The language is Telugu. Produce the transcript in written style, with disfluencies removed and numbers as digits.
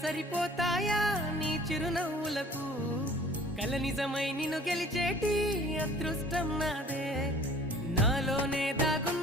సరిపోతాయా నీ చిరునవ్వులకు కల నిజమై నిన్ను గెలిచేటి అదృష్టం నాదే నాలోనే దాగు